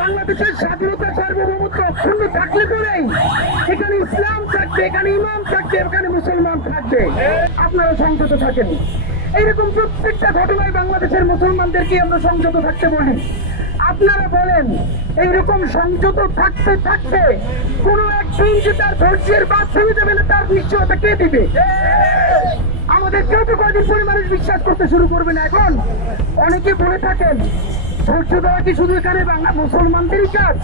বাংলাদেশের স্বাধীনতা সার্বভৌমত্ব অক্ষুণ্ণ থাকলে পরেই এখানে ইসলাম থাকবে, এখানে ইমাম থাকবে, এখানে মুসলমান থাকবে। আপনারা সংযত থাকেন। এইরকম প্রত্যেকটা ঘটনায় বাংলাদেশের মুসলমানদেরকে আমরা সংযত থাকতে বলি। আপনারা বলেন এইরকম সংযত থাকতে থাকতে কোন একদিন যে তার ধৈর্যের বাদ ভেঙে যাবে না, তার নিশ্চয়তা কে দিবে? আমাদের কেউ তো কয়দিন পরে মানুষ বিশ্বাস করতে শুরু করবে না। এখন অনেকে বলে থাকেন ধৈর্য দেওয়া কি শুধু এখানে বাংলা মুসলমানদেরই কাজ,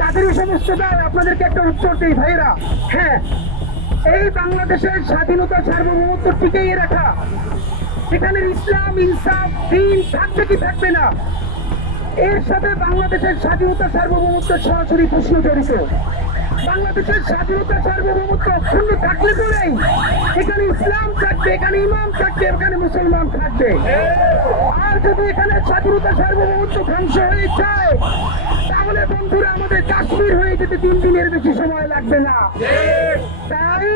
তাদেরই সমস্ত দায়? আপনাদেরকে একটা উত্তর দিই ভাইরা, হ্যাঁ, এই বাংলাদেশের স্বাধীনতা সার্বভৌমত্ব টিকিয়ে রাখা, এখানে ইসলাম ইনসাফ দ্বীন থাকবে কি থাকবে না, এর সাথে বাংলাদেশের স্বাধীনতা সার্বভৌমত্ব সরাসরি প্রশ্ন জড়িত। বাংলাদেশের স্বাধীনতা সার্বভৌমত্ব অক্ষুণ্ণ থাকলে পরেই এখানে ইসলাম থাকবে, এখানে ইমাম থাকবে, এখানে মুসলমান থাকবে। আর যদি এখানে স্বাধীনতা সার্বভৌমত্ব ধ্বংস হয়ে যায়, তাহলে বন্ধুরা আমাদের কাশ্মীর হয়ে যেতে 3 দিনের বেশি সময় লাগবে না। তাই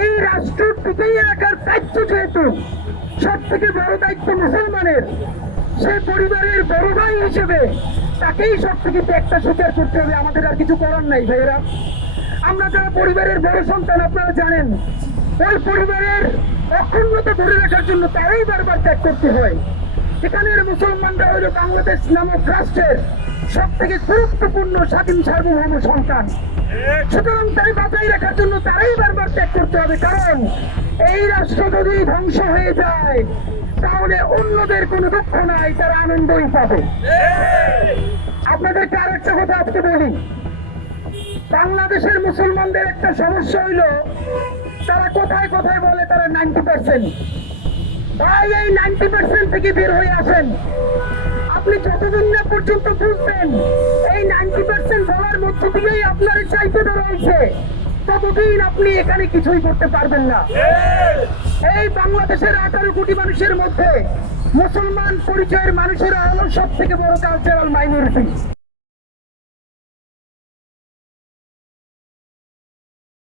এই রাষ্ট্র টিকিয়ে রাখার দায়িত্ব যেহেতু সব থেকে বড় দায়িত্ব মুসলমানের, সে পরিবারের বড় ভাই হিসেবে তাকেই সব থেকে একটা স্বীকার করতে হবে। আমাদের আর কিছু করার নাই ভাইয়েরা। আমরা যারা পরিবারের বড় সন্তান, আপনারা জানেন ওই পরিবারের অক্ষুণ্ণতা ধরে রাখার জন্য তারাই বারবার ত্যাগ করতে হয়। এখানের মুসলমানরা হল বাংলাদেশ নামক রাষ্ট্রের সব থেকে গুরুত্বপূর্ণ স্বাধীন সার্বভৌম সন্তান। সুতরাং তাই বাঁচাই রাখার জন্য তারাই বারবার ত্যাগ করতে হবে। কারণ এই রাষ্ট্র যদি ধ্বংস হয়ে যায়, তাহলে অন্যদের কোনো দুঃখ নাই, তারা আনন্দই পাবে। আপনাদেরকে আরেকটা কথা আজকে বলি, বাংলাদেশের মুসলমানদের একটা সমস্যা হইল তারা কোথায় কোথায় বলে তারা 90%। ভাই, এই 90% থেকে বের হয়ে আসেন। আপনি যতদিন না পর্যন্ত বুঝবেন এই 90% বলার মধ্য দিয়েই আপনার চাইতে রয়েছে, ততদিন আপনি এখানে কিছুই করতে পারবেন না। এই বাংলাদেশের 18 কোটি মানুষের মধ্যে মুসলমান পরিচয়ের মানুষেরা হলো সব থেকে বড় কালচারাল মাইনরিটি।